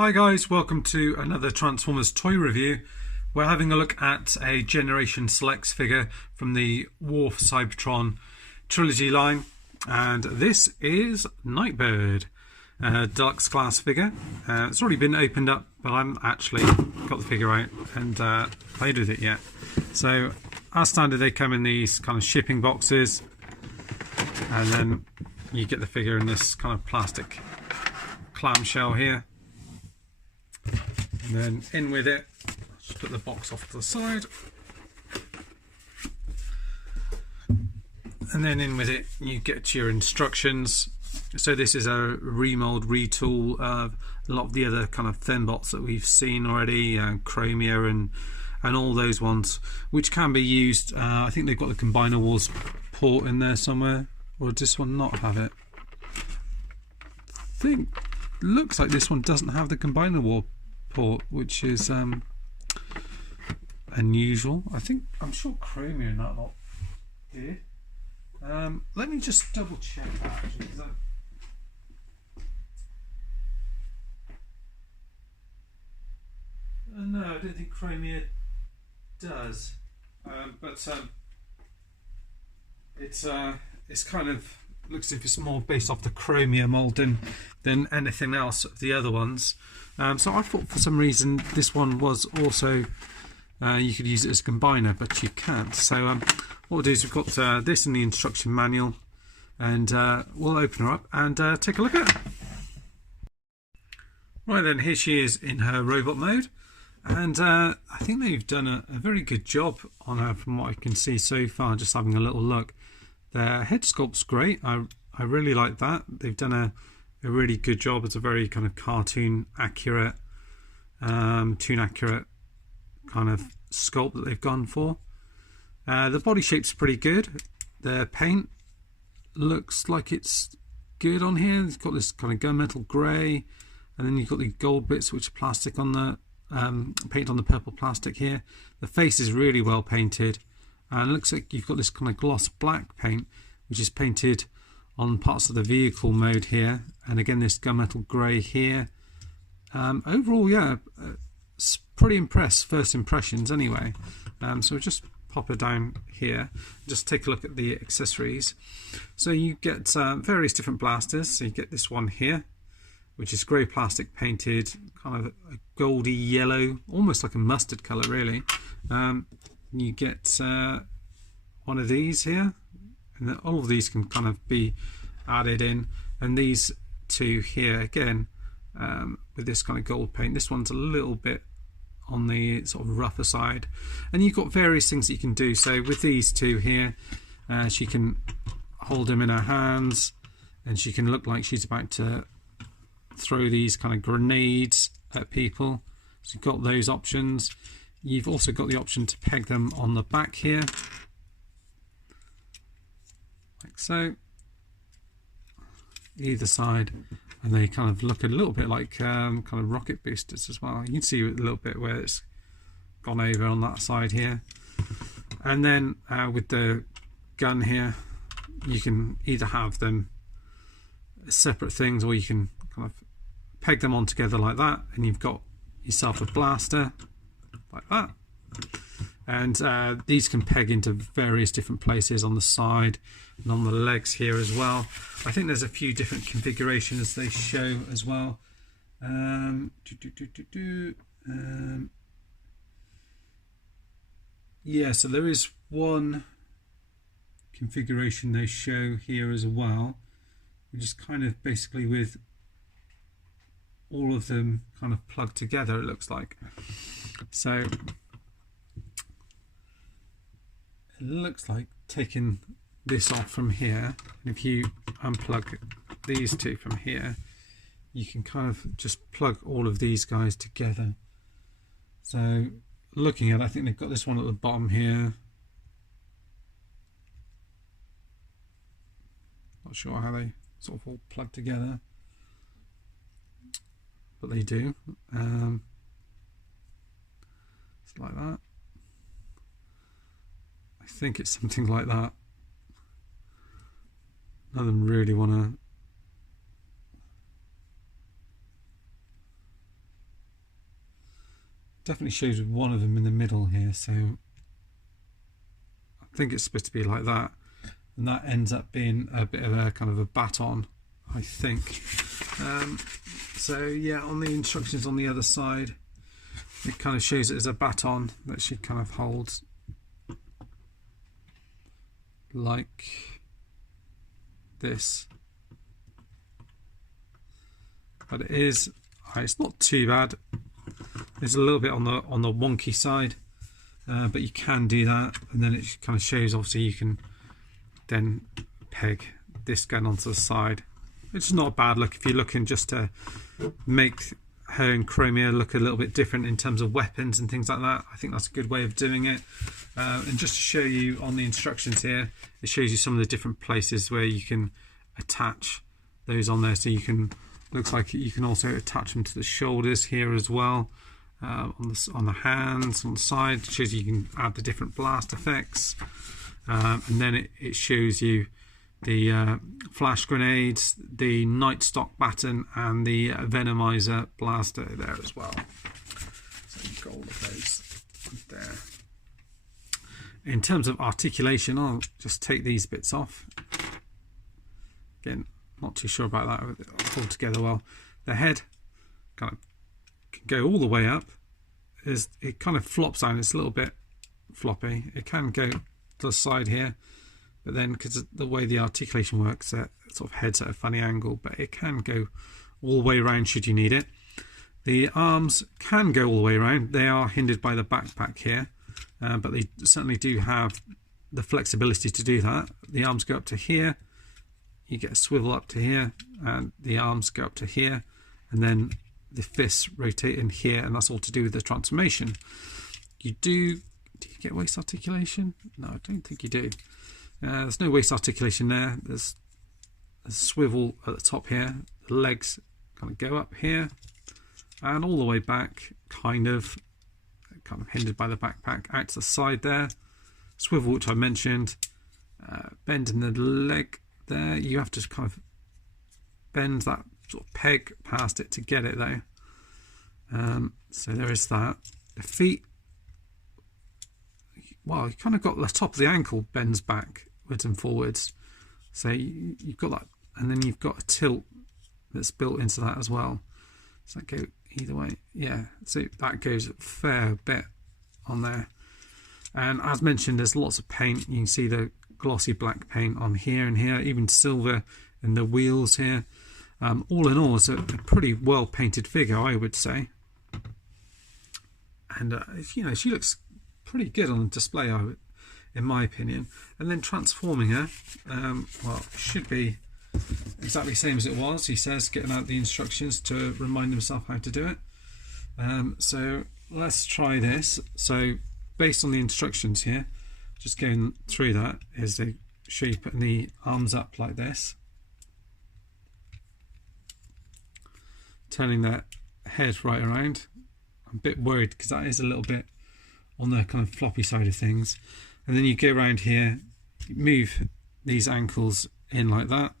Hi guys, welcome to another Transformers toy review. We're having a look at a Generations Selects figure from the War for Cybertron trilogy line, and this is Nightbird, a deluxe class figure. It's already been opened up, but I haven't actually got the figure out and played with it yet. So as standard, they come in these kind of shipping boxes, and then you get the figure in this kind of plastic clamshell here. And then in with it, just put the box off to the side, and then in with it you get your instructions. So this is a remold, retool of a lot of the other kind of Fembots that we've seen already, Chromia and all those ones, which can be used. I think they've got the Combiner Wars port in there somewhere, or does this one not have it? I think looks like this one doesn't have the Combiner War port, which is unusual. I'm sure Chromia and that lot did. Let me just double check that actually, no, I don't think Chromia does, but it's kind of looks as if it's more based off the Chromia mold than anything else of the other ones. So I thought for some reason this one was also you could use it as a combiner, but you can't. So what we'll do is we've got this in the instruction manual, and we'll open her up and take a look at her. Right then, here she is in her robot mode, and I think they've done a very good job on her from what I can see so far, just having a little look. Their head sculpt's great. I really like that. They've done a really good job. It's a very kind of cartoon accurate, toon accurate kind of sculpt that they've gone for. The body shape's pretty good. The paint looks like it's good on here. It's got this kind of gunmetal grey, and then you've got the gold bits which are plastic on the paint on the purple plastic here. The face is really well painted. And it looks like you've got this kind of gloss black paint, which is painted on parts of the vehicle mode here. And again, this gunmetal grey here. Overall, yeah, it's pretty impressed, first impressions anyway. So we'll just pop her down here, just take a look at the accessories. So you get various different blasters. So you get this one here, which is grey plastic painted, kind of a goldy yellow, almost like a mustard colour really. You get one of these here, and then all of these can kind of be added in, and these two here again with this kind of gold paint. This one's a little bit on the sort of rougher side, and you've got various things that you can do. So with these two here, she can hold them in her hands, and she can look like she's about to throw these kind of grenades at people. So you've got those options. You've also got the option to peg them on the back here, like so, either side, and they kind of look a little bit like kind of rocket boosters as well. You can see a little bit where it's gone over on that side here. And then with the gun here, you can either have them as separate things, or you can kind of peg them on together like that, and you've got yourself a blaster like that. And these can peg into various different places on the side and on the legs here as well. I think there's a few different configurations they show as well. Yeah, so there is one configuration they show here as well, which is kind of basically with all of them kind of plugged together, it looks like. So it looks like taking this off from here, and if you unplug these two from here, you can kind of just plug all of these guys together. So looking at it, I think they've got this one at the bottom here. Not sure how they sort of all plug together, but they do. It's like that. I think it's something like that. None of them really want to definitely shows one of them in the middle here, so I think it's supposed to be like that, and that ends up being a bit of a kind of a baton, I think. So yeah, on the instructions on the other side, it kind of shows it as a baton that she kind of holds like this. But it's not too bad. It's a little bit on the wonky side, but you can do that, and then it kind of shows. Obviously, you can then peg this gun onto the side. It's not a bad look if you're looking just to make her and Chromia look a little bit different in terms of weapons and things like that. I think that's a good way of doing it. And just to show you on the instructions here, it shows you some of the different places where you can attach those on there. So you can, looks like you can also attach them to the shoulders here as well, on the hands, on the side. It shows you can add the different blast effects, and then it shows you the flash grenades, the Nightshock Baton, and the Venomizer Blaster there as well. So you've got all of those there. In terms of articulation, I'll just take these bits off. Again, not too sure about that. It'll hold together well. The head kind of can go all the way up. It kind of flops down. It's a little bit floppy. It can go to the side here, but then because the way the articulation works, it sort of heads at a funny angle, but it can go all the way around should you need it. The arms can go all the way around. They are hindered by the backpack here, but they certainly do have the flexibility to do that. The arms go up to here, you get a swivel up to here, and the arms go up to here, and then the fists rotate in here, and that's all to do with the transformation. Do you get waist articulation? No, I don't think you do. There's no waist articulation there. There's a swivel at the top here. The legs kind of go up here and all the way back, kind of hindered by the backpack, out to the side there. Swivel, which I mentioned, bend in the leg there. You have to kind of bend that sort of peg past it to get it though. So there is that. The feet, well, you kind of got the top of the ankle bends backwards and forwards. So you've got that, and then you've got a tilt that's built into that as well. Does that go either way? Yeah, so that goes a fair bit on there. And as mentioned, there's lots of paint. You can see the glossy black paint on here and here, even silver in the wheels here. All in all, it's a pretty well painted figure, I would say. And you know, she looks pretty good on display, in my opinion. And then transforming her, well, should be exactly the same as it was. He says, getting out the instructions to remind himself how to do it. So let's try this. So based on the instructions here, just going through that, is they show you putting the arms up like this, turning that head right around. I'm a bit worried because that is a little bit on the kind of floppy side of things. And then you go around here, move these ankles in like that.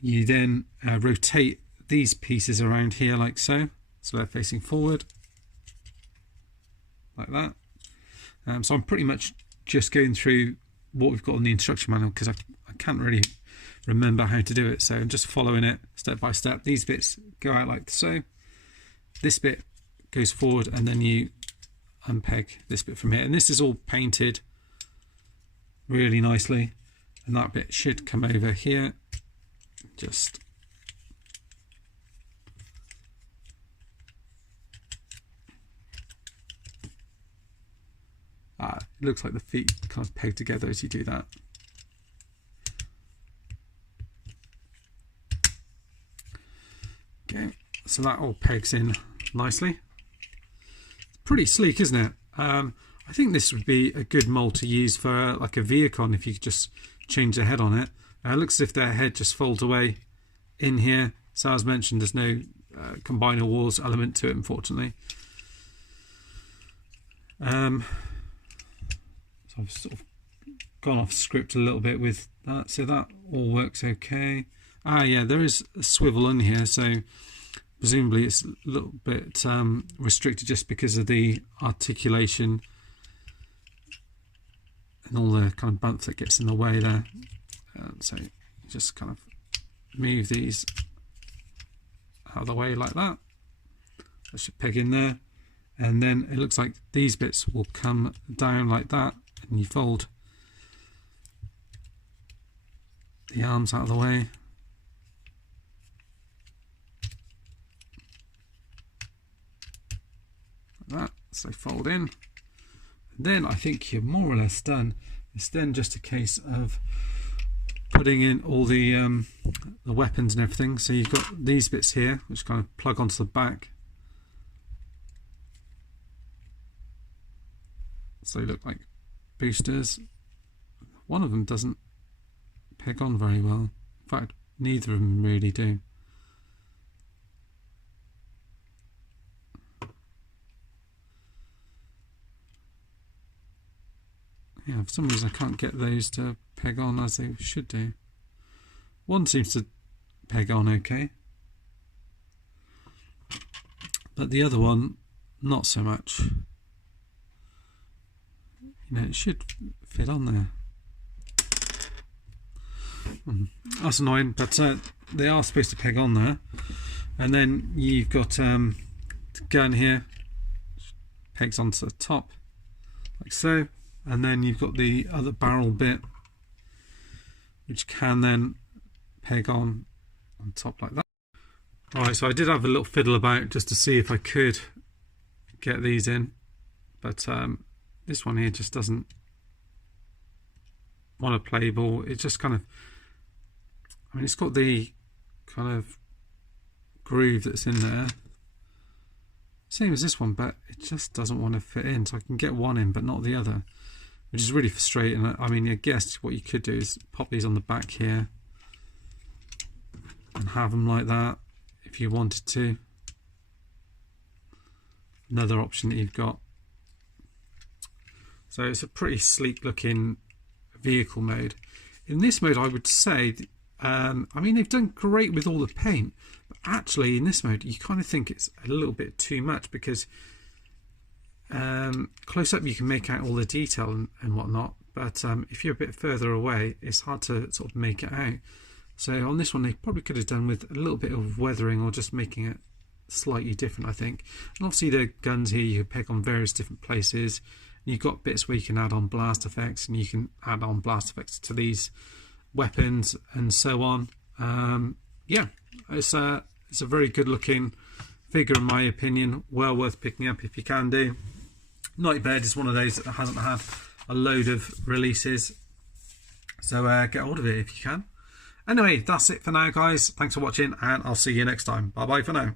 You then rotate these pieces around here like so, so they're facing forward like that. So I'm pretty much just going through what we've got on the instruction manual because I can't really remember how to do it, so I'm just following it step by step. These bits go out like so, this bit goes forward, and then you unpeg this bit from here, and this is all painted really nicely, and that bit should come over here. Just it looks like the feet kind of peg together as you do that. Okay, so that all pegs in nicely. Pretty sleek, isn't it? I think this would be a good mold to use for like a Vehicle if you could just change the head on it. It looks as if their head just folds away in here. So as mentioned, there's no combiner walls element to it, unfortunately. So I've sort of gone off script a little bit with that, so that all works okay. Ah yeah, there is a swivel in here, so presumably it's a little bit restricted just because of the articulation and all the kind of bump that gets in the way there. So you just kind of move these out of the way like that. I should peg in there, and then it looks like these bits will come down like that, and you fold the arms out of the way. Like that, so fold in. And then I think you're more or less done. It's then just a case of putting in all the weapons and everything. So you've got these bits here, which kind of plug onto the back. So they look like boosters. One of them doesn't peg on very well. In fact, neither of them really do. Yeah, for some reason I can't get those to peg on as they should do. One seems to peg on okay, but the other one not so much. You know, it should fit on there. That's annoying, but they are supposed to peg on there. And then you've got the gun here, pegs onto the top like so, and then you've got the other barrel bit which can then peg on top like that. Alright, so I did have a little fiddle about just to see if I could get these in, but this one here just doesn't want to play ball. It just kind of, I mean, it's got the kind of groove that's in there, same as this one, but it just doesn't want to fit in. So I can get one in but not the other, which is really frustrating. I mean, I guess what you could do is pop these on the back here and have them like that if you wanted to. Another option that you've got. So it's a pretty sleek looking vehicle mode. In this mode I would say, I mean, they've done great with all the paint, but actually in this mode you kind of think it's a little bit too much, because close up you can make out all the detail and whatnot, but if you're a bit further away it's hard to sort of make it out. So on this one they probably could have done with a little bit of weathering, or just making it slightly different, I think. And obviously the guns here you can peg on various different places. You've got bits where you can add on blast effects, and you can add on blast effects to these weapons and so on. Yeah, it's a very good looking figure in my opinion, well worth picking up if you can do. Nightbird is one of those that hasn't had a load of releases, so get hold of it if you can. Anyway, that's it for now guys, thanks for watching and I'll see you next time. Bye bye for now.